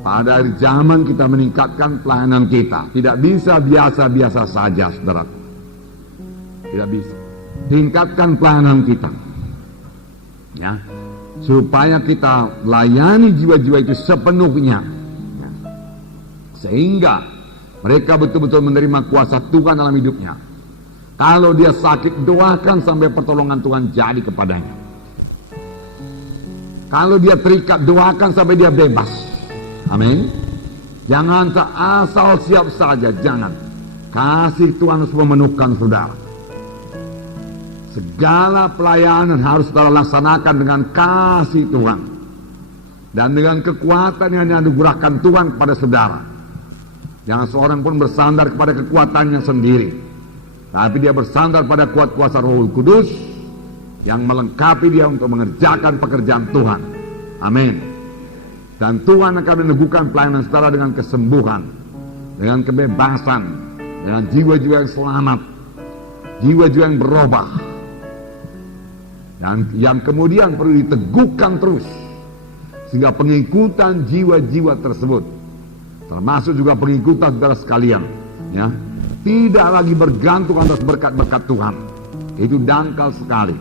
Pada akhir zaman kita meningkatkan pelayanan kita. Tidak bisa biasa-biasa saja, saudara. Tidak bisa. Tingkatkan pelayanan kita, ya, supaya kita layani jiwa-jiwa itu sepenuhnya, ya, sehingga mereka betul-betul menerima kuasa Tuhan dalam hidupnya. Kalau dia sakit, doakan sampai pertolongan Tuhan jadi kepadanya. Kalau dia terikat, doakan sampai dia bebas. Amin. Jangan asal siap saja, jangan. Kasih Tuhan harus memenuhkan saudara. Segala pelayanan harus saudara laksanakan dengan kasih Tuhan dan dengan kekuatan yang dianugerahkan Tuhan kepada saudara. Jangan seorang pun bersandar kepada kekuatannya sendiri, tapi dia bersandar pada kuat kuasa Roh Kudus yang melengkapi dia untuk mengerjakan pekerjaan Tuhan. Amin. Dan Tuhan akan meneguhkan pelayanan saudara dengan kesembuhan, dengan kebebasan, dengan jiwa-jiwa yang selamat, jiwa-jiwa yang berubah. Dan yang kemudian perlu diteguhkan terus, sehingga pengikutan jiwa-jiwa tersebut, termasuk juga pengikutan saudara sekalian, ya, tidak lagi bergantung atas berkat-berkat Tuhan. Itu dangkal sekali.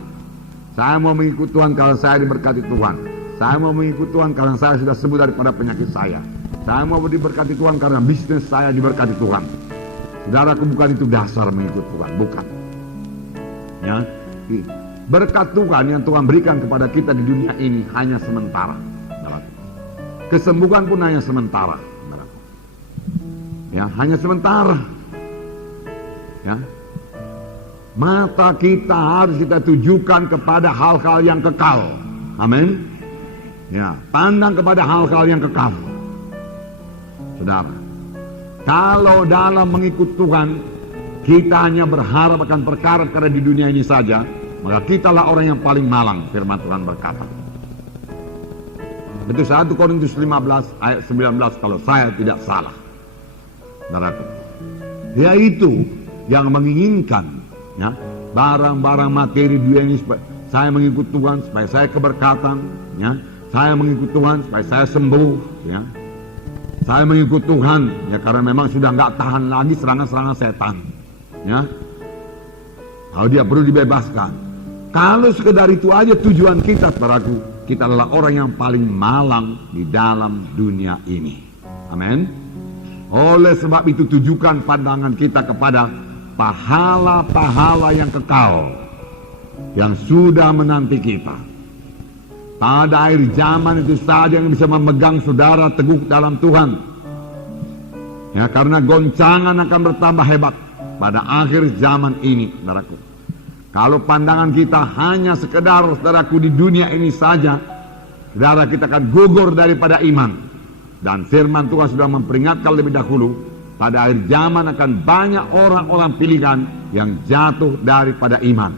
Saya mau mengikut Tuhan kalau saya diberkati Tuhan. Saya mau mengikut Tuhan karena saya sudah sembuh daripada penyakit saya. Saya mau diberkati Tuhan karena bisnis saya diberkati Tuhan. Saudaraku, bukan itu dasar mengikut Tuhan, bukan. Ya, berkat Tuhan yang Tuhan berikan kepada kita di dunia ini hanya sementara. Kesembuhan pun hanya sementara. Ya, hanya sementara. Ya. Mata kita harus kita tujukan kepada hal-hal yang kekal. Amin. Ya, pandang kepada hal-hal yang kekal. Saudara, kalau dalam mengikut Tuhan kita hanya berharap akan perkara-perkara di dunia ini saja, maka kitalah orang yang paling malang. Firman Tuhan berkata. Itu 1 Korintus 15 ayat 19 kalau saya tidak salah. Saudaraku, yaitu yang menginginkan, ya, barang-barang materi dunia ini supaya saya mengikut Tuhan, supaya saya keberkatan, ya, saya mengikut Tuhan supaya saya sembuh, ya, saya mengikut Tuhan, ya, karena memang sudah nggak tahan lagi serangan-serangan setan, ya. Kalau dia perlu dibebaskan. Kalau sekedar itu aja tujuan kita, saudaraku, kita adalah orang yang paling malang di dalam dunia ini. Amin. Oleh sebab itu tujukan pandangan kita kepada pahala-pahala yang kekal yang sudah menanti kita. Pada akhir zaman itu saja yang bisa memegang saudara teguh dalam Tuhan. Ya, karena goncangan akan bertambah hebat pada akhir zaman ini, saudaraku. Kalau pandangan kita hanya sekedar, saudaraku, di dunia ini saja, saudara, kita akan gugur daripada iman. Dan firman Tuhan sudah memperingatkan lebih dahulu, pada akhir zaman akan banyak orang-orang pilihan yang jatuh daripada iman.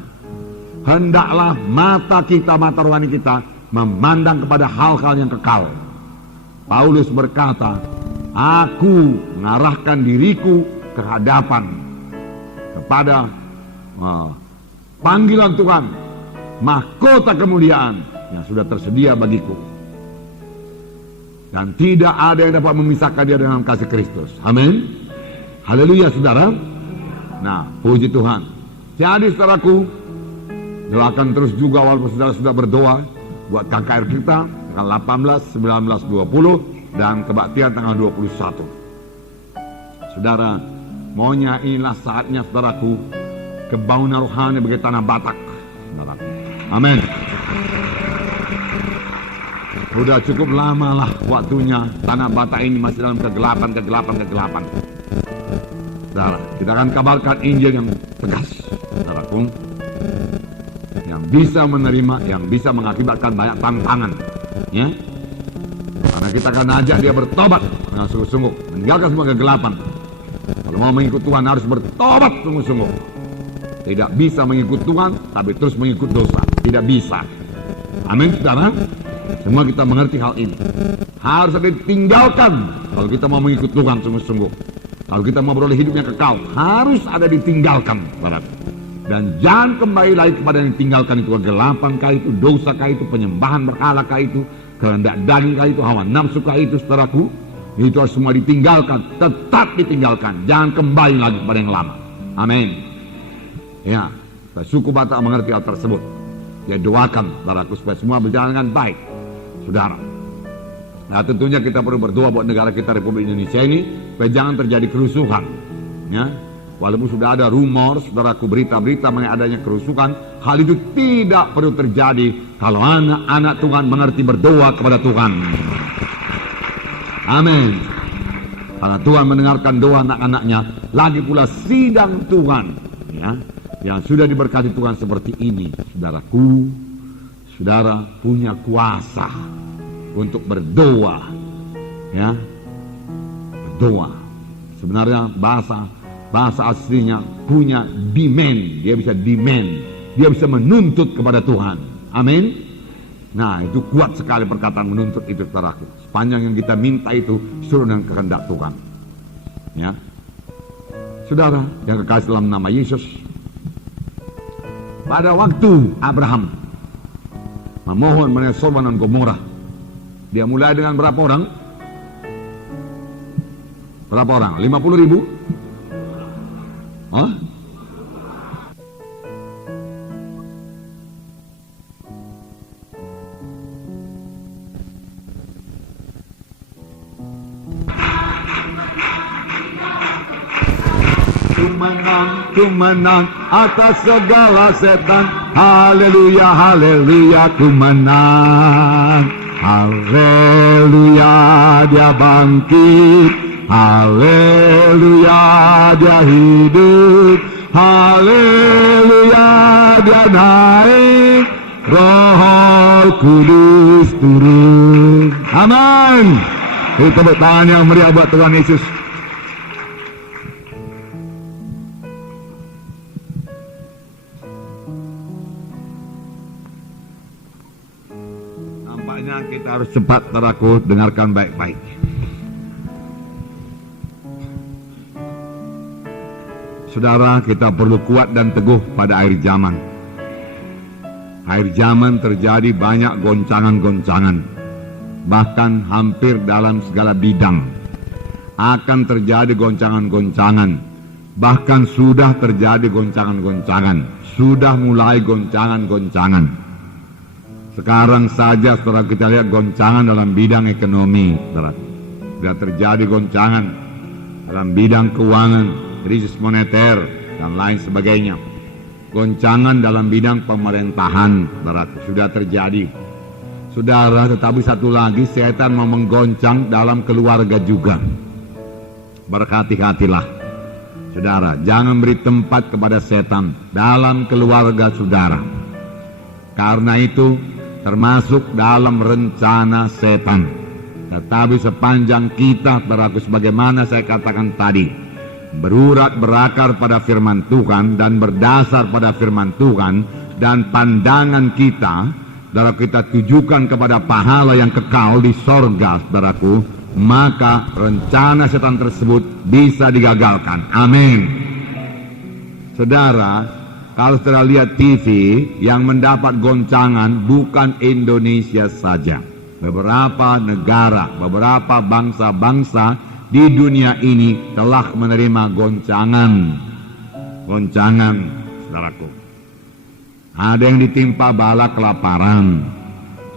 Hendaklah mata kita, mata rohani kita, memandang kepada hal-hal yang kekal. Paulus berkata, aku mengarahkan diriku ke hadapan kepada panggilan Tuhan, mahkota kemuliaan yang sudah tersedia bagiku. Dan tidak ada yang dapat memisahkan dia dengan kasih Kristus. Amin. Haleluya, saudara. Nah, puji Tuhan. Jadi, saudaraku, doakan terus juga walaupun saudara sudah berdoa buat KKR kita tanggal 18, 19, 20 dan kebaktian tanggal 21. Saudara, maunya inilah saatnya, saudaraku, kebangunan rohani bagi tanah Batak. Saudaraku. Amin. Sudah cukup lama lah waktunya tanah Batak ini masih dalam kegelapan. Saudara, kita akan kabarkan Injil yang tegas, saudaraku, yang bisa menerima, yang bisa mengakibatkan banyak tantangan, ya. Karena kita akan ajak dia bertobat dengan sungguh-sungguh, meninggalkan semua kegelapan. Kalau mau mengikut Tuhan harus bertobat sungguh-sungguh. Tidak bisa mengikut Tuhan tapi terus mengikut dosa, tidak bisa. Amin, saudara. Semua kita mengerti hal ini. Harus ada ditinggalkan kalau kita mau mengikut Tuhan sungguh-sungguh. Kalau kita mau beroleh hidup yang kekal, harus ada ditinggalkan, saudara. Dan jangan kembali lagi kepada yang ditinggalkan itu, kegelapan kah itu, dosa kah itu, penyembahan berhala kah itu, kehendak daging kah itu, hawa nafsu kah itu, saudaraku. Itu harus semua ditinggalkan, tetap ditinggalkan. Jangan kembali lagi kepada yang lama. Amin. Ya, suku Batak mengerti hal tersebut. Ya, doakan saudaraku supaya semua berjalan dengan baik, saudara. Nah, tentunya kita perlu berdoa buat negara kita Republik Indonesia ini supaya jangan terjadi kerusuhan. Ya, walaupun sudah ada rumor, saudaraku, berita-berita mengenai adanya kerusuhan, hal itu tidak perlu terjadi kalau anak-anak Tuhan mengerti berdoa kepada Tuhan. Amin. Karena Tuhan mendengarkan doa anak-anaknya, lagi pula sidang Tuhan, ya, yang sudah diberkati Tuhan seperti ini, saudaraku, saudara punya kuasa untuk berdoa, ya, berdoa. Sebenarnya bahasa aslinya punya demand, dia bisa demand, dia bisa menuntut kepada Tuhan. Amin. Nah, itu kuat sekali perkataan menuntut itu, saudaraku. Sepanjang yang kita minta itu sesuai dengan kehendak Tuhan. Ya, saudara yang kekasih dalam nama Yesus, pada waktu Abraham memohon mengenai Sodom dan Gomora, dia mulai dengan berapa orang? Berapa orang? 50.000? Hah? Ku menang atas segala setan. Haleluya, haleluya, ku menang. Haleluya, dia bangkit. Haleluya, dia hidup. Haleluya, dia naik. Roh Kudus turun. Amin. Itu tepuk tangan yang meriah buat Tuhan Yesus. Kita harus cepat, saudaraku, dengarkan baik-baik. Saudara, kita perlu kuat dan teguh pada akhir zaman. Akhir zaman terjadi banyak goncangan-goncangan. Bahkan hampir dalam segala bidang akan terjadi goncangan-goncangan. Bahkan sudah terjadi goncangan-goncangan. Sudah mulai goncangan-goncangan. Sekarang saja setelah kita lihat goncangan dalam bidang ekonomi, sudah terjadi goncangan dalam bidang keuangan, krisis moneter dan lain sebagainya. Goncangan dalam bidang pemerintahan, sudah terjadi. Saudara, tetapi satu lagi, setan mau menggoncang dalam keluarga juga. Berhati-hatilah, saudara, jangan beri tempat kepada setan dalam keluarga saudara. Karena itu termasuk dalam rencana setan. Tetapi sepanjang kita berlaku sebagaimana saya katakan tadi, berurat berakar pada firman Tuhan dan berdasar pada firman Tuhan, dan pandangan kita, saudara, kita tujukan kepada pahala yang kekal di sorga, saudaraku, maka rencana setan tersebut bisa digagalkan. Amin. Saudara, kalau saudara lihat TV, yang mendapat goncangan bukan Indonesia saja. Beberapa negara, beberapa bangsa-bangsa di dunia ini telah menerima goncangan. Goncangan, saudaraku. Ada yang ditimpa bala kelaparan.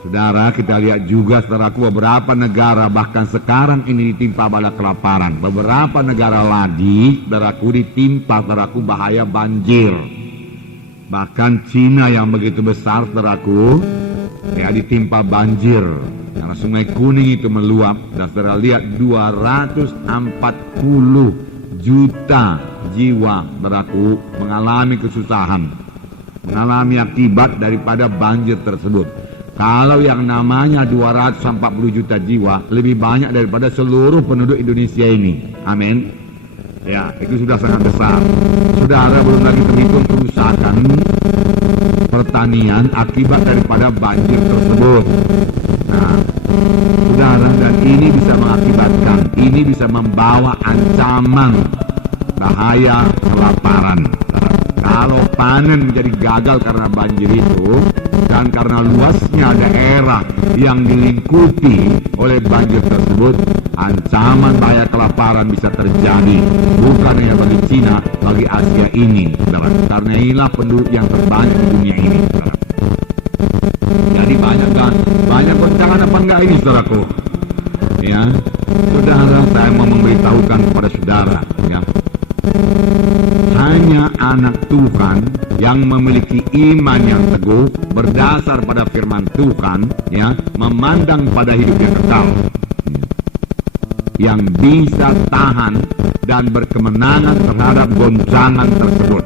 Saudara, kita lihat juga, saudaraku, beberapa negara bahkan sekarang ini ditimpa bala kelaparan. Beberapa negara lagi, saudaraku, ditimpa, saudaraku, bahaya banjir. Bahkan Cina yang begitu besar, saudaraku, ya, ditimpa banjir karena Sungai Kuning itu meluap. Dan saudara lihat 240 juta jiwa, saudaraku, mengalami kesusahan, mengalami akibat daripada banjir tersebut. Kalau yang namanya 240 juta jiwa lebih banyak daripada seluruh penduduk Indonesia ini. Amin. Ya, itu sudah sangat besar. Saudara, belum lagi terhitung kerusakan pertanian akibat daripada banjir tersebut. Nah, saudara, dan ini bisa mengakibatkan, ini bisa membawa ancaman bahaya kelaparan. Kalau panen menjadi gagal karena banjir itu, dan karena luasnya daerah yang dilingkupi oleh banjir tersebut, ancaman bahaya kelaparan bisa terjadi, bukan hanya bagi Cina, bagi Asia ini, saudara. Karena inilah penduduk yang terbanyak di dunia ini, saudara. Jadi banyak goncangan apa enggak ini, saudaraku? Ya, saudara, saya mau memberitahukan kepada saudara, ya. Hanya anak Tuhan yang memiliki iman yang teguh berdasar pada firman Tuhan, ya, memandang pada hidup yang kekal, yang bisa tahan dan berkemenangan terhadap goncangan tersebut.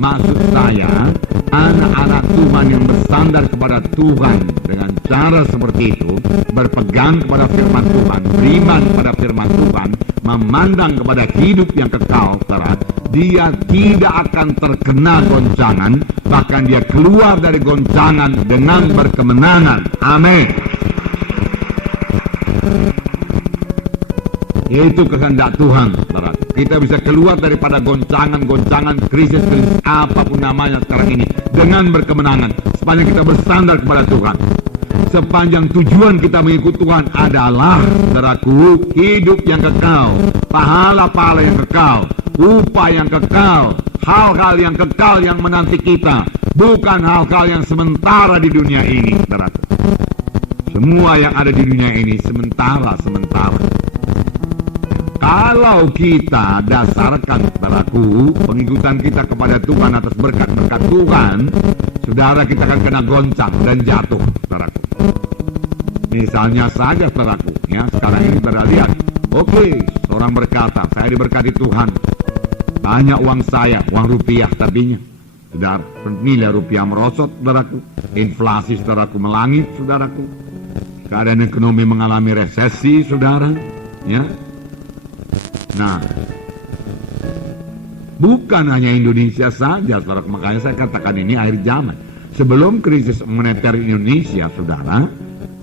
Maksud saya, anak-anak Tuhan yang bersandar kepada Tuhan dengan cara seperti itu, berpegang kepada firman Tuhan, beriman pada firman Tuhan, memandang kepada hidup yang kekal, saudara, dia tidak akan terkena goncangan, bahkan dia keluar dari goncangan dengan berkemenangan. Amin. Yaitu kehendak Tuhan, saudara. Kita bisa keluar daripada goncangan-goncangan, krisis apapun namanya sekarang ini dengan berkemenangan sepanjang kita bersandar kepada Tuhan. Sepanjang tujuan kita mengikut Tuhan adalah, saudaraku, hidup yang kekal, pahala-pahala yang kekal, upah yang kekal, hal-hal yang kekal yang menanti kita, bukan hal-hal yang sementara di dunia ini, saudaraku. Semua yang ada di dunia ini sementara. Kalau kita dasarkan, saudaraku, pengikutan kita kepada Tuhan atas berkat-berkat Tuhan, saudara, kita akan kena goncang dan jatuh, saudaraku. Misalnya saja, saudaraku, ya, sekarang ini saudara lihat, oke, seorang berkata, saya diberkati Tuhan, banyak uang saya, uang rupiah tadinya, saudara, nilai rupiah merosot, saudaraku, inflasi, saudaraku, melangit, saudaraku, keadaan ekonomi mengalami resesi, saudara, ya. Nah, bukan hanya Indonesia saja, saudara. Makanya saya katakan ini akhir zaman. Sebelum krisis moneter Indonesia, saudara,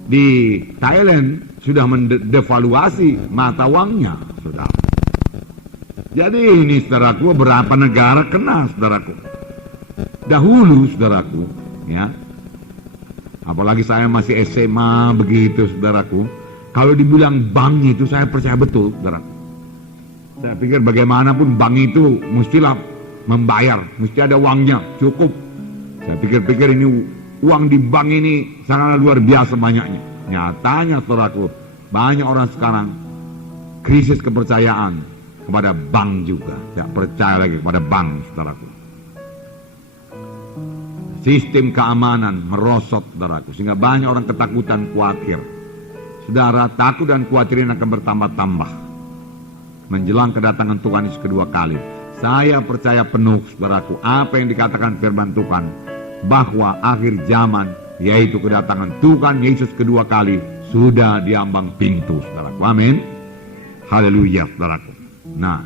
di Thailand sudah mendevaluasi mata uangnya, saudara. Jadi ini, saudaraku, beberapa negara kena, saudaraku. Dahulu, saudaraku, ya. Apalagi saya masih SMA begitu, saudaraku. Kalau dibilang bank itu saya percaya betul, saudaraku. Saya pikir bagaimanapun bank itu mestilah membayar, mesti ada uangnya, cukup. Saya pikir-pikir ini uang di bank ini sangat luar biasa banyaknya. Nyatanya, saudaraku, banyak orang sekarang krisis kepercayaan kepada bank juga. Tidak percaya lagi kepada bank, saudaraku. Sistem keamanan merosot, saudaraku, sehingga banyak orang ketakutan, khawatir. Saudara, takut dan khawatir ini akan bertambah-tambah menjelang kedatangan Tuhan Yesus kedua kali. Saya percaya penuh, saudaraku, apa yang dikatakan firman Tuhan, bahwa akhir zaman, yaitu kedatangan Tuhan Yesus kedua kali, sudah di ambang pintu, saudaraku. Amin. Haleluya, saudaraku. Nah,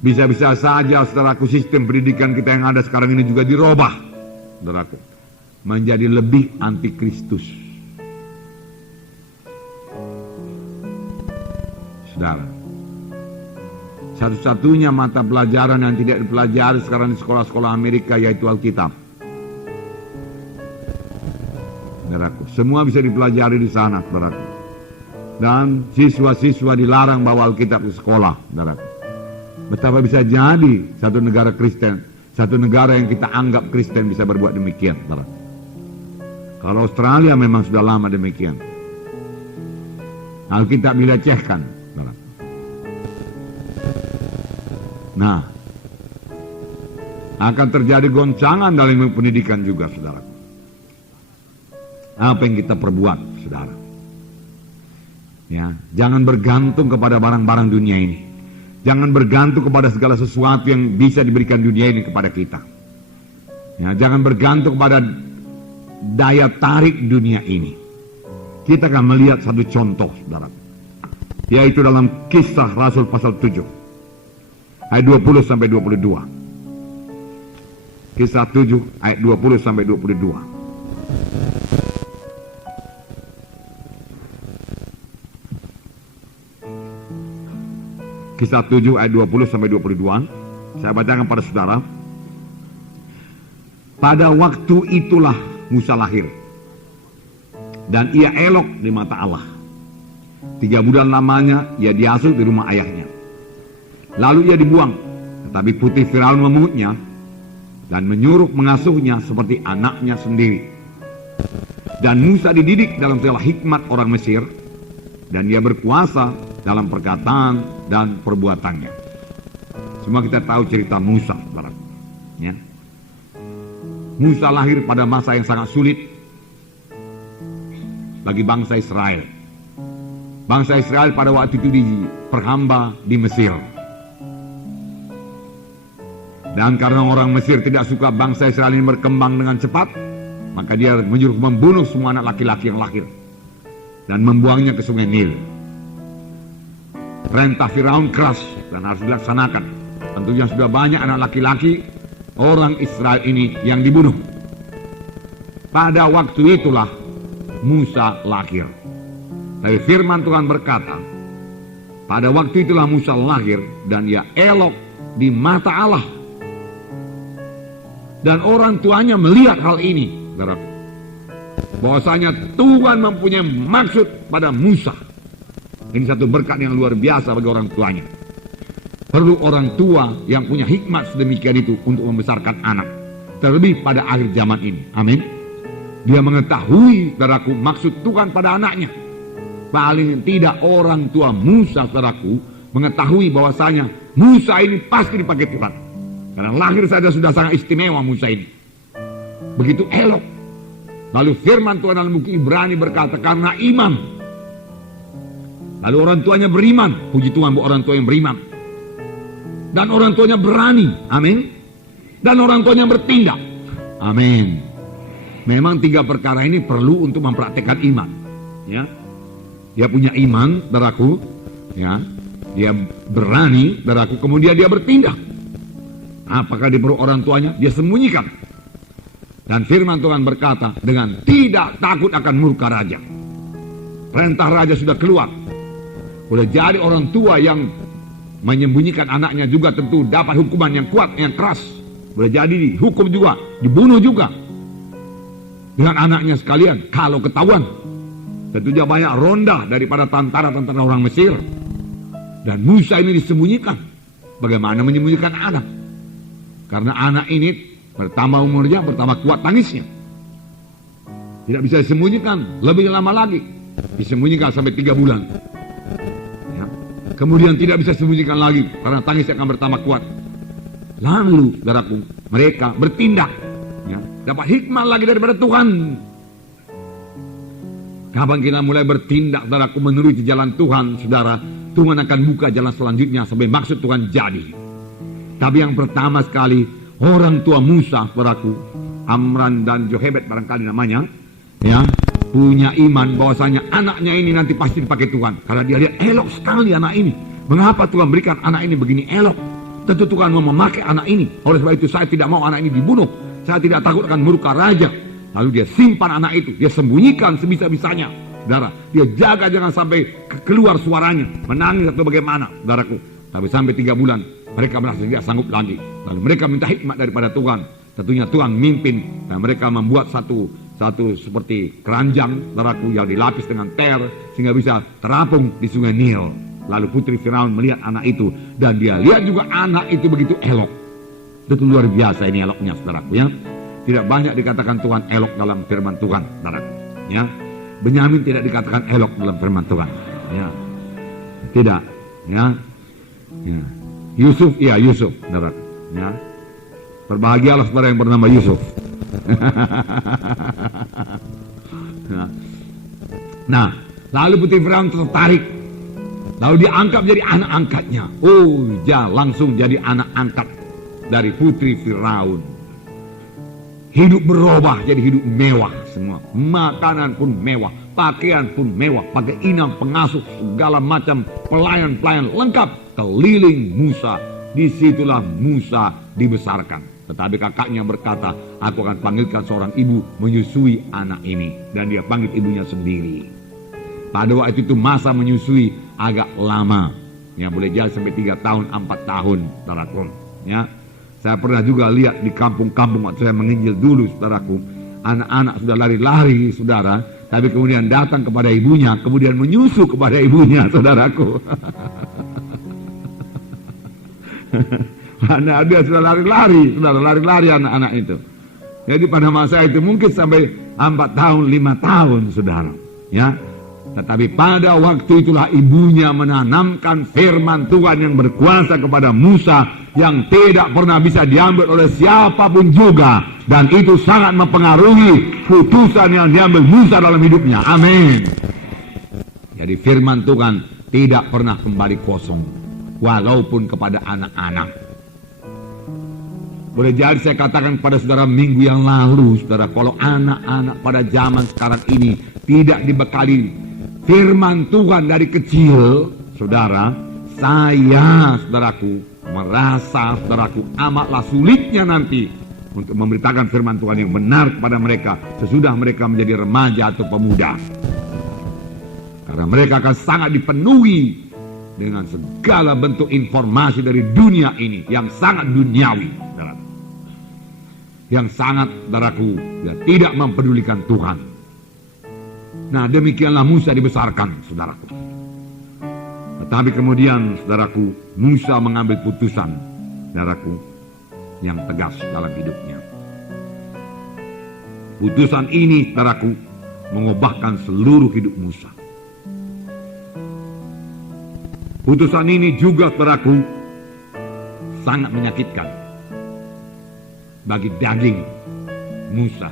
bisa-bisa saja, saudaraku, sistem pendidikan kita yang ada sekarang ini juga dirubah, saudaraku, menjadi lebih antikristus. Saudara, satu-satunya mata pelajaran yang tidak dipelajari sekarang di sekolah-sekolah Amerika yaitu Alkitab. Saudaraku, semua bisa dipelajari di sana, saudaraku. Dan siswa-siswa dilarang bawa Alkitab ke sekolah, saudaraku. Betapa bisa jadi satu negara Kristen, satu negara yang kita anggap Kristen bisa berbuat demikian, saudaraku. Kalau Australia memang sudah lama demikian. Alkitab dilecehkan, saudaraku. Nah, akan terjadi goncangan dalam ilmu pendidikan juga, saudara. Apa yang kita perbuat, saudara? Ya, jangan bergantung kepada barang-barang dunia ini. Jangan bergantung kepada segala sesuatu yang bisa diberikan dunia ini kepada kita. Ya, jangan bergantung kepada daya tarik dunia ini. Kita akan melihat satu contoh, saudara, yaitu dalam Kisah Rasul pasal 7. Ayat 20 sampai 22. Kisah 7 ayat 20 sampai 22. Kisah 7 ayat 20 sampai 22. Saya bacakan pada saudara. Pada waktu itulah Musa lahir, dan ia elok di mata Allah. 3 bulan lamanya ia diasuh di rumah ayahnya. Lalu ia dibuang, tetapi putri Firaun memungutnya dan menyuruh mengasuhnya seperti anaknya sendiri. Dan Musa dididik dalam segala hikmat orang Mesir, dan dia berkuasa dalam perkataan dan perbuatannya. Semua kita tahu cerita Musa, ya. Musa lahir pada masa yang sangat sulit bagi bangsa Israel. Bangsa Israel pada waktu itu diperhamba di Mesir. Dan karena orang Mesir tidak suka bangsa Israel ini berkembang dengan cepat, maka dia menyuruh membunuh semua anak laki-laki yang lahir dan membuangnya ke sungai Nil. Perintah Firaun keras dan harus dilaksanakan. Tentunya sudah banyak anak laki-laki orang Israel ini yang dibunuh. Pada waktu itulah Musa lahir. Tapi firman Tuhan berkata, pada waktu itulah Musa lahir dan ia elok di mata Allah. Dan orang tuanya melihat hal ini, saudaraku, bahwasanya Tuhan mempunyai maksud pada Musa. Ini satu berkat yang luar biasa bagi orang tuanya. Perlu orang tua yang punya hikmat sedemikian itu untuk membesarkan anak. Terlebih pada akhir zaman ini. Amin. Dia mengetahui, saudaraku, maksud Tuhan pada anaknya. Paling tidak orang tua Musa, saudaraku, mengetahui bahwasanya Musa ini pasti dipakai Tuhan. Karena lahir saja sudah sangat istimewa Musa ini. Begitu elok. Lalu firman Tuhan dalam buku Ibrani berkata, karena iman. Lalu orang tuanya beriman. Puji Tuhan buat orang tua yang beriman. Dan orang tuanya berani, amin. Dan orang tuanya bertindak, amin. Memang 3 perkara ini perlu untuk mempraktekkan iman, ya. Dia punya iman, saudaraku, ya. Dia berani, saudaraku, kemudian dia bertindak. Apakah di perut orang tuanya? Dia sembunyikan. Dan firman Tuhan berkata, dengan tidak takut akan murka raja. Perintah raja sudah keluar. Udah jadi orang tua yang menyembunyikan anaknya juga tentu dapat hukuman yang kuat, yang keras. Boleh jadi dihukum juga, dibunuh juga. Dengan anaknya sekalian, kalau ketahuan. Tentunya banyak ronda daripada tentara-tentara orang Mesir. Dan Musa ini disembunyikan. Bagaimana menyembunyikan anak? Karena anak ini bertambah umurnya, bertambah kuat tangisnya. Tidak bisa disembunyikan, lebih lama lagi. Disembunyikan sampai 3 bulan. Kemudian tidak bisa sembunyikan lagi karena tangis akan bertambah kuat. Lalu, saudaraku, mereka bertindak, ya, dapat hikmah lagi daripada Tuhan. Kapan kita mulai bertindak, saudaraku, menuruti jalan Tuhan, saudara, Tuhan akan buka jalan selanjutnya sampai maksud Tuhan jadi. Tapi yang pertama sekali, orang tua Musa, saudaraku, Amran dan Jochebed barangkali namanya, ya, punya iman bahwasanya anaknya ini nanti pasti dipakai Tuhan. Karena dia lihat elok sekali anak ini. Mengapa Tuhan berikan anak ini begini elok? Tentu Tuhan mau memakai anak ini. Oleh sebab itu saya tidak mau anak ini dibunuh. Saya tidak takut akan murka raja. Lalu dia simpan anak itu. Dia sembunyikan sebisa-bisanya. Saudara, dia jaga jangan sampai keluar suaranya. Menangis atau bagaimana, saudaraku. Tapi sampai 3 bulan mereka merasa tidak sanggup lagi. Lalu mereka minta hikmat daripada Tuhan. Tentunya Tuhan mimpin dan mereka membuat satu seperti keranjang, saudaraku, yang dilapis dengan ter sehingga bisa terapung di sungai Nil. Lalu putri Firaun melihat anak itu dan dia lihat juga anak itu begitu elok. Itu luar biasa ini eloknya, saudaraku, ya. Tidak banyak dikatakan Tuhan elok dalam firman Tuhan, saudaraku, ya. Benyamin tidak dikatakan elok dalam firman Tuhan, ya. Tidak, ya. Ya. Yusuf, iya Yusuf, saudaraku, ya. Berbahagialah saudara yang bernama Yusuf. Nah, lalu putri Firaun tertarik. Lalu diangkat jadi anak angkatnya. Oh, dia langsung jadi anak angkat dari putri Firaun. Hidup berubah jadi hidup mewah semua. Makanan pun mewah, pakaian pun mewah, pakai inang, pengasuh, segala macam pelayan-pelayan lengkap keliling Musa. Disitulah Musa dibesarkan. Tetapi kakaknya berkata, aku akan panggilkan seorang ibu menyusui anak ini. Dan dia panggil ibunya sendiri. Pada waktu itu masa menyusui agak lama. Ya boleh jadi sampai 3 tahun, 4 tahun. Ya, saya pernah juga lihat di kampung-kampung waktu saya menginjil dulu, saudaraku, anak-anak sudah lari-lari, saudara, tapi kemudian datang kepada ibunya, kemudian menyusu kepada ibunya, saudaraku. Anak dia sudah lari-lari, saudara, lari-lari anak-anak itu. Jadi pada masa itu mungkin sampai 4 tahun, 5 tahun, saudara. Ya, tetapi pada waktu itulah ibunya menanamkan firman Tuhan yang berkuasa kepada Musa, yang tidak pernah bisa diambil oleh siapapun juga, dan itu sangat mempengaruhi putusan yang diambil Musa dalam hidupnya. Amin. Jadi firman Tuhan tidak pernah kembali kosong, walaupun kepada anak-anak. Boleh jadi saya katakan pada saudara minggu yang lalu, saudara, kalau anak-anak pada zaman sekarang ini tidak dibekali firman Tuhan dari kecil, saudara, saya, saudaraku, merasa, saudaraku, amatlah sulitnya nanti untuk memberitakan firman Tuhan yang benar kepada mereka sesudah mereka menjadi remaja atau pemuda. Karena mereka akan sangat dipenuhi dengan segala bentuk informasi dari dunia ini yang sangat duniawi, saudara. Yang sangat, saudaraku, ya, tidak mempedulikan Tuhan. Nah, demikianlah Musa dibesarkan, saudaraku. Tetapi kemudian, saudaraku, Musa mengambil putusan, saudaraku, yang tegas dalam hidupnya. Putusan ini, saudaraku, mengubahkan seluruh hidup Musa. Putusan ini juga, saudaraku, sangat menyakitkan bagi daging Musa,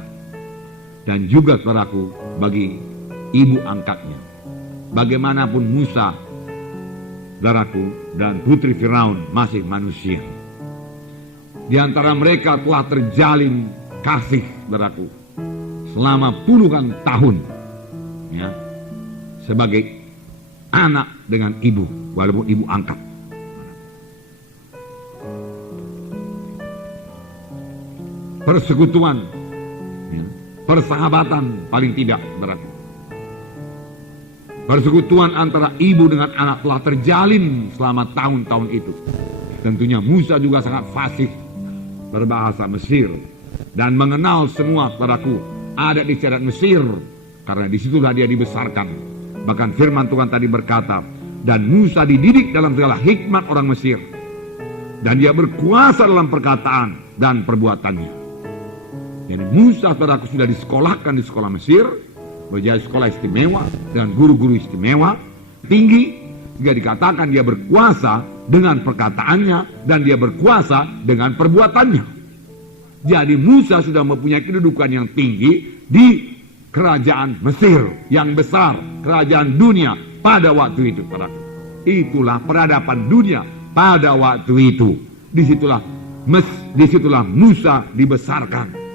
dan juga, saudaraku, bagi ibu angkatnya. Bagaimanapun Musa, saudaraku, dan putri Firaun masih manusia. Di antara mereka telah terjalin kasih, saudaraku, selama puluhan tahun, ya, sebagai anak dengan ibu, walaupun ibu angkat. Persekutuan, ya, persahabatan paling tidak, saudaraku. Persekutuan antara ibu dengan anak telah terjalin selama tahun-tahun itu. Tentunya Musa juga sangat fasih berbahasa Mesir dan mengenal semua, saudaraku, adat istiadat Mesir, karena disitulah dia dibesarkan. Bahkan firman Tuhan tadi berkata, dan Musa dididik dalam segala hikmat orang Mesir, dan dia berkuasa dalam perkataan dan perbuatannya. Jadi Musa, saudaraku, sudah disekolahkan di sekolah Mesir, menjadi sekolah istimewa dengan guru-guru istimewa tinggi, jika dikatakan dia berkuasa dengan perkataannya dan dia berkuasa dengan perbuatannya. Jadi Musa sudah mempunyai kedudukan yang tinggi di kerajaan Mesir yang besar, kerajaan dunia pada waktu itu, saudaraku. Itulah peradaban dunia pada waktu itu. Disitulah Musa dibesarkan.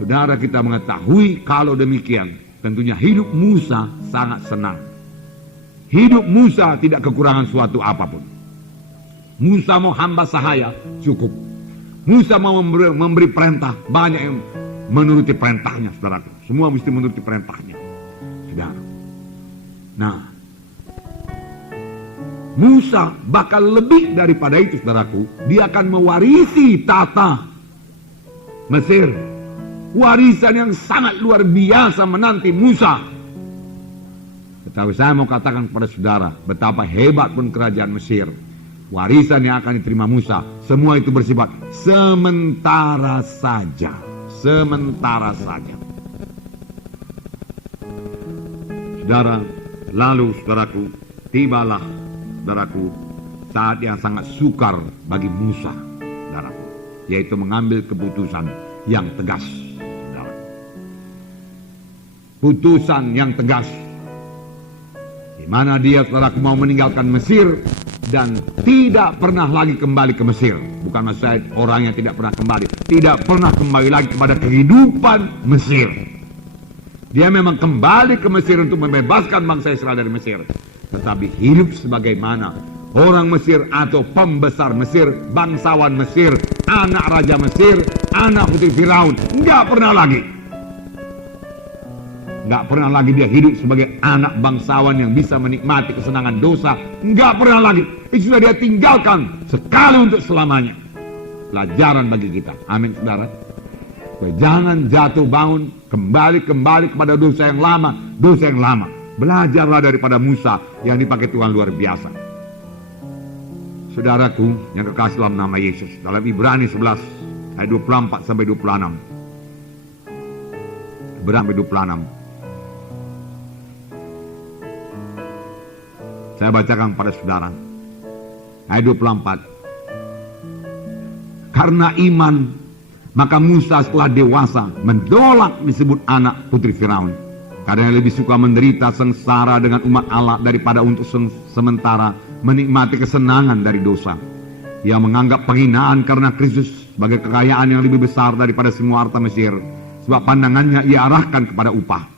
Saudara, kita mengetahui kalau demikian, tentunya hidup Musa sangat senang. Hidup Musa tidak kekurangan suatu apapun. Musa mau hamba sahaya, cukup. Musa mau memberi perintah, banyak yang menuruti perintahnya, saudaraku. Semua mesti menuruti perintahnya, saudara. Nah, Musa bakal lebih daripada itu, saudaraku. Dia akan mewarisi tata Mesir. Warisan yang sangat luar biasa menanti Musa. Tetapi saya mau katakan kepada saudara, betapa hebat pun kerajaan Mesir, warisan yang akan diterima Musa, semua itu bersifat sementara saja. Sementara saja. Saudara, lalu, saudaraku, tibalah, saudaraku, saat yang sangat sukar bagi Musa, saudaraku, yaitu mengambil keputusan yang tegas. Putusan yang tegas, di mana dia, saudaraku, mau meninggalkan Mesir dan tidak pernah lagi kembali ke Mesir. Bukan maksud saya orang yang tidak pernah kembali, tidak pernah kembali lagi kepada kehidupan Mesir. Dia memang kembali ke Mesir untuk membebaskan bangsa Israel dari Mesir, tetapi hidup sebagaimana orang Mesir atau pembesar Mesir, bangsawan Mesir, anak raja Mesir, anak putri Firaun, nggak pernah lagi. Nggak pernah lagi dia hidup sebagai anak bangsawan yang bisa menikmati kesenangan dosa. Nggak pernah lagi. Itu sudah dia tinggalkan sekali untuk selamanya. pelajaran bagi kita. Amin, saudara. Jangan jatuh bangun, kembali kepada dosa yang lama. Belajarlah daripada Musa yang dipakai Tuhan luar biasa. Saudaraku yang kekasih dalam nama Yesus, dalam Ibrani 11 ayat 24 sampai 26. Ibrani 26. Saya bacakan pada saudara. Ayat 24. Karena iman, maka Musa setelah dewasa menolak disebut anak putri Firaun. Karena lebih suka menderita sengsara dengan umat Allah daripada untuk sementara menikmati kesenangan dari dosa. Ia menganggap penghinaan karena Kristus sebagai kekayaan yang lebih besar daripada semua harta Mesir. Sebab pandangannya ia arahkan kepada upah.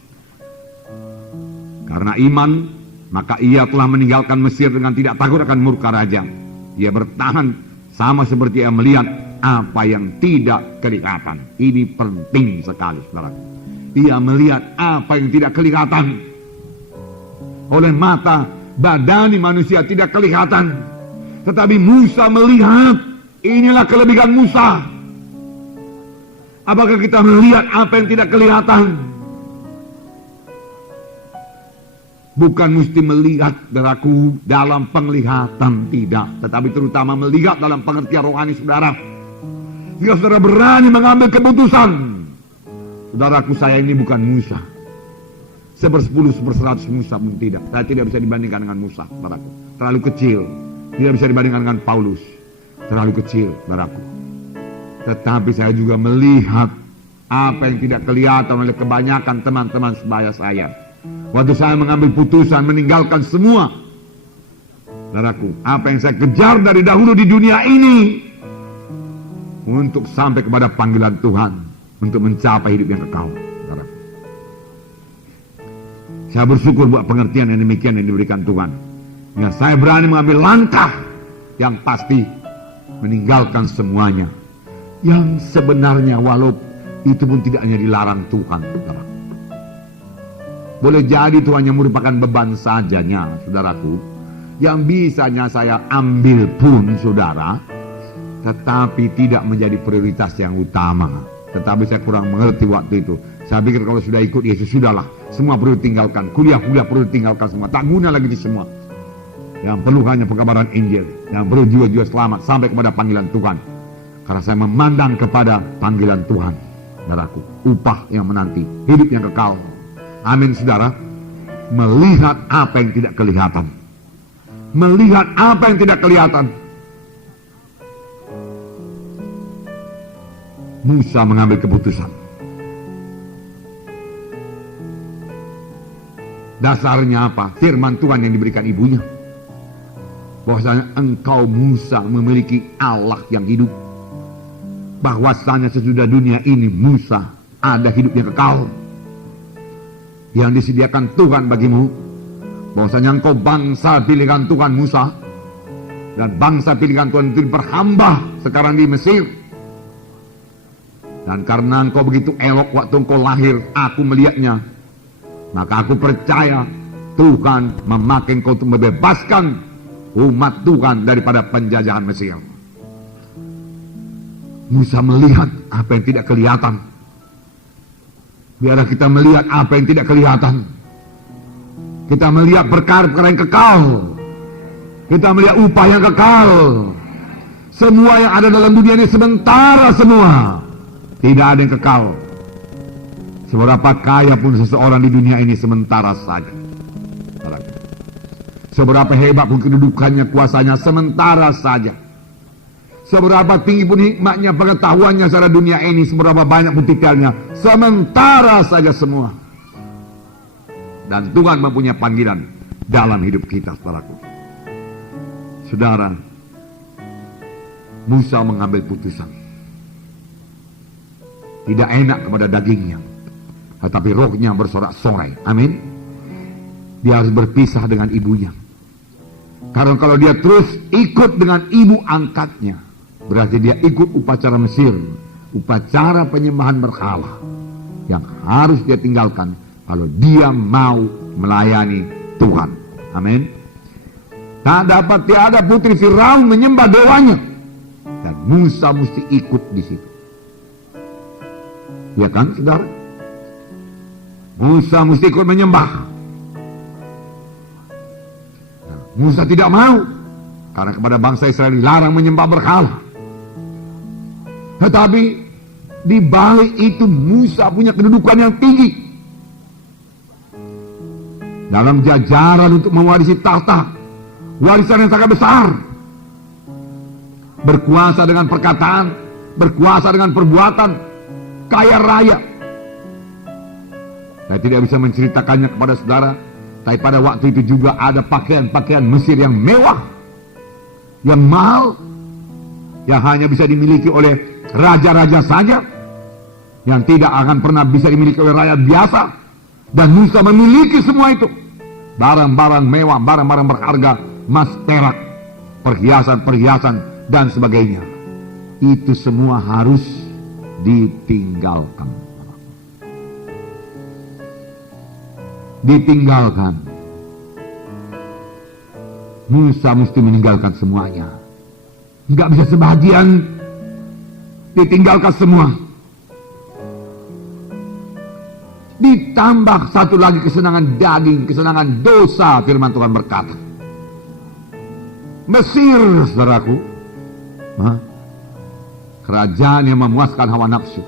Karena iman, maka ia telah meninggalkan Mesir dengan tidak takut akan murka raja. Ia bertahan sama seperti ia melihat apa yang tidak kelihatan. Ini penting sekali, saudara. Ia melihat apa yang tidak kelihatan. Oleh mata badani manusia tidak kelihatan. Tetapi Musa melihat. Inilah kelebihan Musa. Apakah kita melihat apa yang tidak kelihatan? Bukan mesti melihat, saudaraku, dalam penglihatan, tidak. Tetapi terutama melihat dalam pengertian rohani, saudara. Jika saudara berani mengambil keputusan. Saudaraku, saya ini bukan Musa. 1/10, 1/100 Musa pun tidak. Saya tidak bisa dibandingkan dengan Musa, saudaraku. Terlalu kecil. Tidak bisa dibandingkan dengan Paulus. Terlalu kecil, saudaraku. Tetapi saya juga melihat apa yang tidak kelihatan oleh kebanyakan teman-teman sebaya saya. Waktu saya mengambil putusan meninggalkan semua, saudaraku, apa yang saya kejar dari dahulu di dunia ini, untuk sampai kepada panggilan Tuhan, untuk mencapai hidup yang kekal, saudaraku. Saya bersyukur buat pengertian yang demikian yang diberikan Tuhan. Ya, saya berani mengambil langkah yang pasti, meninggalkan semuanya. Yang sebenarnya walau itu pun tidak hanya dilarang Tuhan, saudara. Boleh jadi itu hanya merupakan beban sajanya, saudaraku. Yang bisanya saya ambil pun, saudara, tetapi tidak menjadi prioritas yang utama. Tetapi saya kurang mengerti waktu itu. Saya pikir kalau sudah ikut Yesus, sudahlah. Semua perlu tinggalkan. Kuliah perlu tinggalkan semua. Tak guna lagi di semua. Yang perlu hanya pengkabaran Injil. Yang perlu jiwa-jiwa selamat sampai kepada panggilan Tuhan. Karena saya memandang kepada panggilan Tuhan, saudaraku, upah yang menanti, hidup yang kekal. Amin, saudara. Melihat apa yang tidak kelihatan. Melihat apa yang tidak kelihatan. Musa mengambil keputusan. Dasarnya apa? Firman Tuhan yang diberikan ibunya. Bahwasanya engkau Musa memiliki Allah yang hidup. Bahwasanya sesudah dunia ini Musa ada hidup yang kekal yang disediakan Tuhan bagimu. Bahwasanya engkau bangsa pilihan Tuhan Musa, dan bangsa pilihan Tuhan itu berhamba sekarang di Mesir. Dan karena engkau begitu elok waktu engkau lahir, aku melihatnya, maka aku percaya Tuhan memakai engkau untuk membebaskan umat Tuhan daripada penjajahan Mesir. Musa melihat apa yang tidak kelihatan. Biarlah kita melihat apa yang tidak kelihatan. Kita melihat perkara-perkara yang kekal. Kita melihat upah yang kekal. Semua yang ada dalam dunia ini sementara semua. Tidak ada yang kekal. Seberapa kaya pun seseorang di dunia ini sementara saja. Seberapa hebat pun kedudukannya, kuasanya, sementara saja. Seberapa tinggi pun hikmatnya, pengetahuannya secara dunia ini, seberapa banyak pun titelnya, sementara saja semua. Dan Tuhan mempunyai panggilan dalam hidup kita, saudaraku. Saudara, Musa mengambil putusan. Tidak enak kepada dagingnya, tetapi rohnya bersorak-sorai. Amin. Dia harus berpisah dengan ibunya. Karena kalau dia terus ikut dengan ibu angkatnya, berarti dia ikut upacara Mesir, upacara penyembahan berhala yang harus dia tinggalkan kalau dia mau melayani Tuhan. Amin. Tak dapat tiada putri Firaun menyembah dewanya. Dan Musa mesti ikut di situ. Ya kan, saudara? Musa mesti ikut menyembah. Nah, Musa tidak mau, karena kepada bangsa Israel dilarang menyembah berhala. Tetapi di balik itu Musa punya kedudukan yang tinggi dalam jajaran untuk mewarisi tahta, warisan yang sangat besar. Berkuasa dengan perkataan, berkuasa dengan perbuatan, kaya raya. Saya tidak bisa menceritakannya kepada saudara, tapi pada waktu itu juga ada pakaian-pakaian Mesir yang mewah, yang mahal, yang hanya bisa dimiliki oleh raja-raja saja, yang tidak akan pernah bisa dimiliki oleh rakyat biasa. Dan Musa memiliki semua itu, barang-barang mewah, barang-barang berharga, emas, perak, perhiasan-perhiasan dan sebagainya. Itu semua harus ditinggalkan. Ditinggalkan. Musa mesti meninggalkan semuanya. Enggak bisa sebagian, ditinggalkan semua. Ditambah satu lagi kesenangan daging, kesenangan dosa, firman Tuhan berkata. Mesir, saudaraku, kerajaan yang memuaskan hawa nafsu.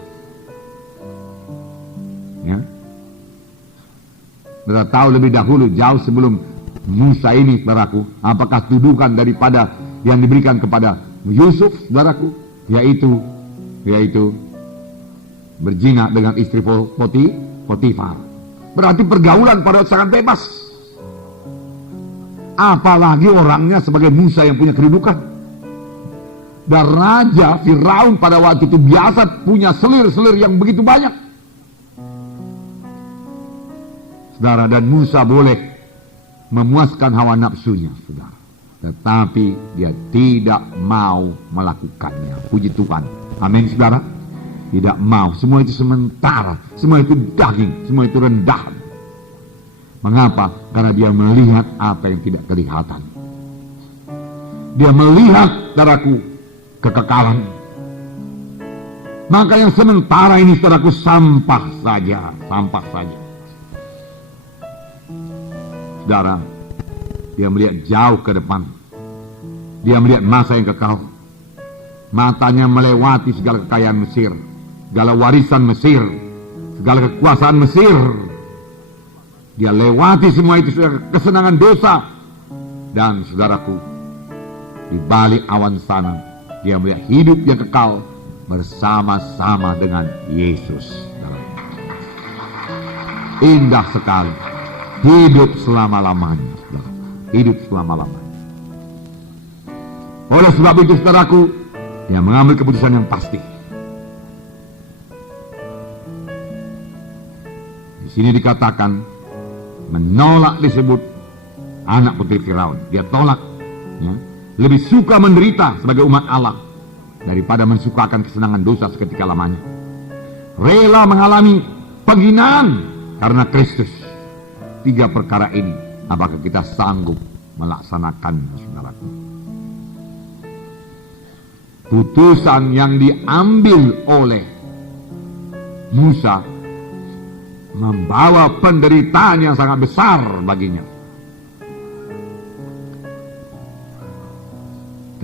Ya. Kita tahu lebih dahulu, jauh sebelum Musa ini, saudaraku, apakah tuduhan daripada yang diberikan kepada Yusuf, saudaraku, yaitu berzina dengan istri Potifar. Berarti pergaulan pada sangat bebas. Apalagi orangnya sebagai Musa yang punya kedudukan. Dan Raja Firaun pada waktu itu biasa punya selir-selir yang begitu banyak. Saudara, dan Musa boleh memuaskan hawa nafsunya, saudara. Tetapi dia tidak mau melakukannya. Puji Tuhan. Amin, saudara. Tidak mau. Semua itu sementara. Semua itu daging. Semua itu rendahan. Mengapa? Karena dia melihat apa yang tidak kelihatan. Dia melihat, saudaraku, kekekalan. Maka yang sementara ini, saudaraku, sampah saja. Sampah saja. Saudara, dia melihat jauh ke depan. Dia melihat masa yang kekal. Matanya melewati segala kekayaan Mesir, segala warisan Mesir, segala kekuasaan Mesir. Dia lewati semua itu, kesenangan dosa. Dan saudaraku, di balik awan sana, dia melihat hidup yang kekal bersama-sama dengan Yesus. Indah sekali. Hidup selama-lamanya. Hidup selama-lamanya. Oleh sebab itu, saudaraku, dia mengambil keputusan yang pasti. Di sini dikatakan menolak disebut anak putri Firaun. Dia tolak, ya. Lebih suka menderita sebagai umat Allah daripada mensukakan kesenangan dosa seketika lamanya. Rela mengalami penghinaan karena Kristus. 3 perkara ini, apakah kita sanggup melaksanakannya, saudaraku? Putusan yang diambil oleh Musa membawa penderitaan yang sangat besar baginya.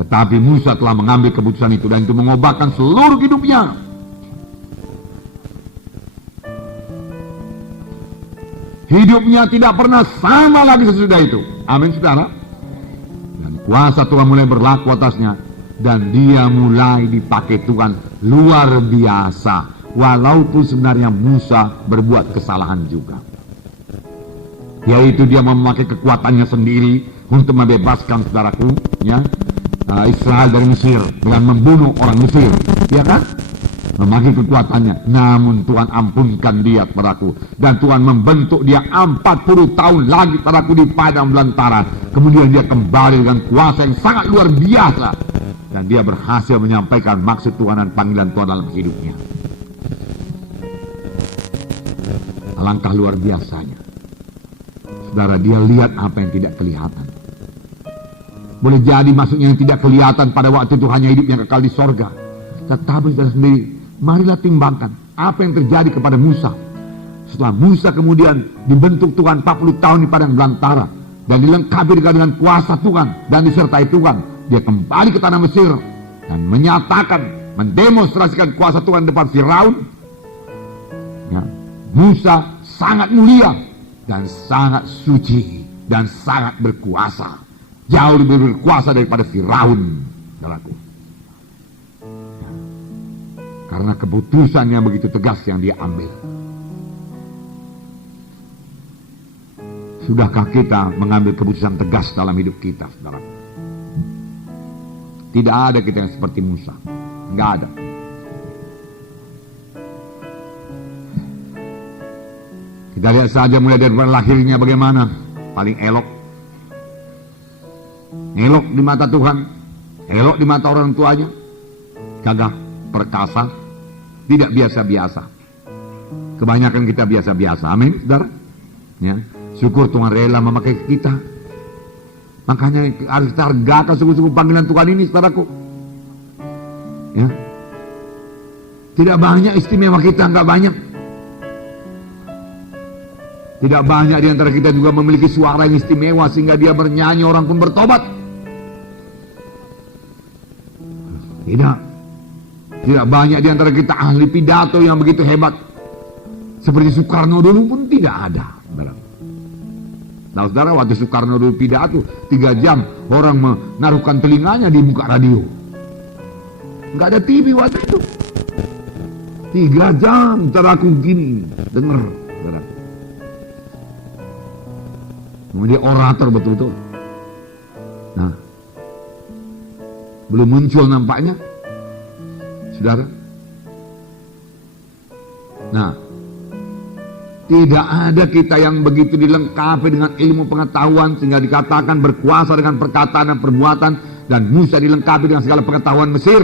Tetapi Musa telah mengambil keputusan itu, dan itu mengobatkan seluruh hidupnya. Hidupnya tidak pernah sama lagi sesudah itu. Amin, saudara. Dan kuasa Tuhan mulai berlaku atasnya, dan dia mulai dipakai Tuhan luar biasa. Walaupun sebenarnya Musa berbuat kesalahan juga, yaitu dia memakai kekuatannya sendiri untuk membebaskan, saudaraku, ya, Israel dari Mesir dengan membunuh orang Mesir, ya kan? Memakai kekuatannya. Namun Tuhan ampunkan dia, saudaraku, dan Tuhan membentuk dia 40 tahun lagi, saudaraku, di padang belantara. Kemudian dia kembali dengan kuasa yang sangat luar biasa, dan dia berhasil menyampaikan maksud Tuhan dan panggilan Tuhan dalam hidupnya. Alangkah luar biasanya, saudara, dia lihat apa yang tidak kelihatan. Boleh jadi maksudnya yang tidak kelihatan pada waktu itu hanya hidup yang kekal di sorga. Tetapi saudara sendiri, marilah timbangkan apa yang terjadi kepada Musa. Setelah Musa kemudian dibentuk Tuhan 40 tahun di padang belantara dan dilengkapi dengan kuasa Tuhan dan disertai Tuhan, dia kembali ke tanah Mesir dan menyatakan, mendemonstrasikan kuasa Tuhan depan Firaun. Ya, Musa sangat mulia dan sangat suci dan sangat berkuasa, jauh lebih berkuasa daripada Firaun, saudaraku. Ya, karena keputusan yang begitu tegas yang dia ambil. Sudahkah kita mengambil keputusan tegas dalam hidup kita, saudara? Tidak ada kita yang seperti Musa. Enggak ada. Kita lihat saja mulai dari lahirnya bagaimana. Paling elok. Elok di mata Tuhan. Elok di mata orang tuanya. Gagah, perkasa. Tidak biasa-biasa. Kebanyakan kita biasa-biasa. Amin, saudara? Ya. Syukur Tuhan rela memakai kita. Makanya harus kita hargakan sungguh-sungguh panggilan Tuhan ini, saudaraku. Ya. Tidak banyak istimewa kita, enggak banyak. Tidak banyak di antara kita juga memiliki suara yang istimewa sehingga dia bernyanyi orang pun bertobat. Tidak. Tidak banyak di antara kita ahli pidato yang begitu hebat. Seperti Soekarno dulu pun tidak ada. Nah saudara, waktu Soekarno dulu pidato 3 jam orang menaruhkan telinganya di muka radio. Nggak ada TV waktu itu. 3 jam saudaraku gini dengar, saudaraku. Dia orator betul-betul. Nah, belum muncul nampaknya, saudara. Nah, tidak ada kita yang begitu dilengkapi dengan ilmu pengetahuan sehingga dikatakan berkuasa dengan perkataan dan perbuatan, dan Musa dilengkapi dengan segala pengetahuan Mesir.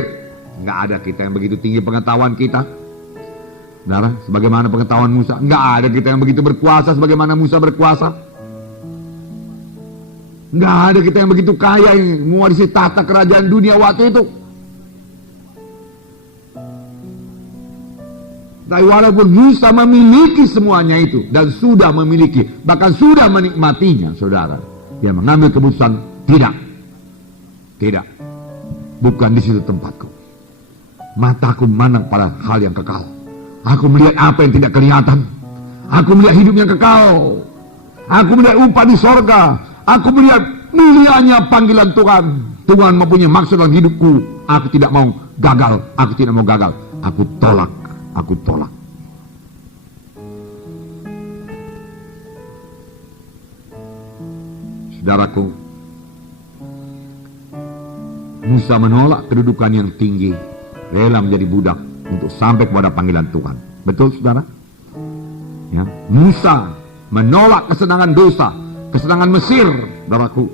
Enggak ada kita yang begitu tinggi pengetahuan kita, saudara, sebagaimana pengetahuan Musa. Enggak ada kita yang begitu berkuasa sebagaimana Musa berkuasa. Enggak ada kita yang begitu kaya yang mewarisi tahta kerajaan dunia waktu itu. Tapi walaupun Musa memiliki semuanya itu dan sudah memiliki, bahkan sudah menikmatinya, saudara, dia mengambil keputusan tidak, bukan di situ tempatku. Mataku memandang pada hal yang kekal. Aku melihat apa yang tidak kelihatan. Aku melihat hidup yang kekal. Aku melihat upah di sorga. Aku melihat mulianya panggilan Tuhan. Tuhan mempunyai maksud dalam hidupku. Aku tidak mau gagal. Aku tidak mau gagal. Aku tolak. Aku tolak. Saudaraku, Musa menolak kedudukan yang tinggi, rela menjadi budak untuk sampai kepada panggilan Tuhan. Betul, saudara? Ya. Musa menolak kesenangan dosa, kesenangan Mesir, saudaraku,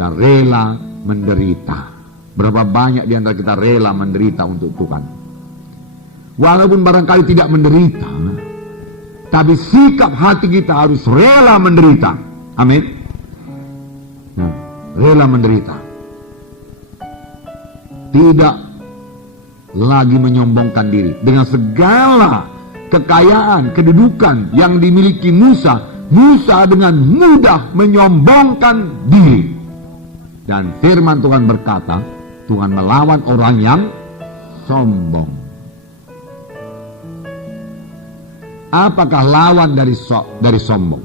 dan rela menderita. Berapa banyak di antara kita rela menderita untuk Tuhan? Walaupun barangkali tidak menderita, tapi sikap hati kita harus rela menderita. Amin. Nah, rela menderita. Tidak lagi menyombongkan diri. Dengan segala kekayaan, kedudukan yang dimiliki Musa, Musa dengan mudah menyombongkan diri. Dan firman Tuhan berkata, Tuhan melawan orang yang sombong. Apakah lawan dari sombong?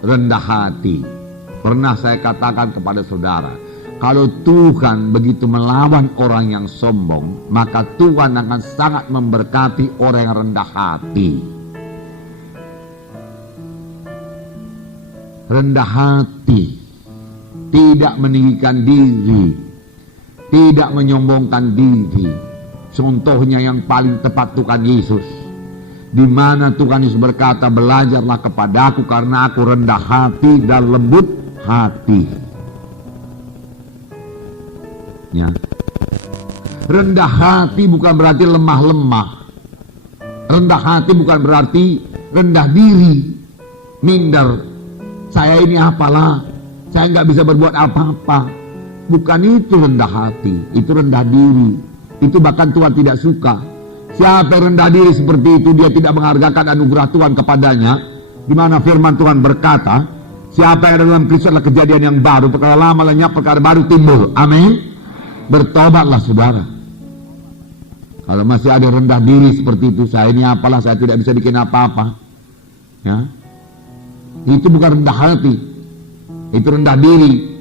Rendah hati. Pernah saya katakan kepada saudara, kalau Tuhan begitu melawan orang yang sombong, maka Tuhan akan sangat memberkati orang yang rendah hati. Rendah hati, tidak meninggikan diri, tidak menyombongkan diri. Contohnya yang paling tepat Tuhan Yesus, di mana Tuhan Yesus berkata, belajarlah kepadaku karena aku rendah hati dan lembut hati. Ya. Rendah hati bukan berarti lemah-lemah. Rendah hati bukan berarti rendah diri, minder. Saya ini apalah, saya nggak bisa berbuat apa-apa. Bukan itu rendah hati, itu rendah diri. Itu bahkan Tuhan tidak suka. Siapa yang rendah diri seperti itu, dia tidak menghargakan anugerah Tuhan kepadanya. Di mana firman Tuhan berkata, siapa yang ada dalam Kristus adalah kejadian yang baru, perkara lama lenyap, perkara baru timbul. Amin. Bertobatlah saudara. Kalau masih ada rendah diri seperti itu, saya ini apalah, saya tidak bisa bikin apa-apa, ya, itu bukan rendah hati, itu rendah diri.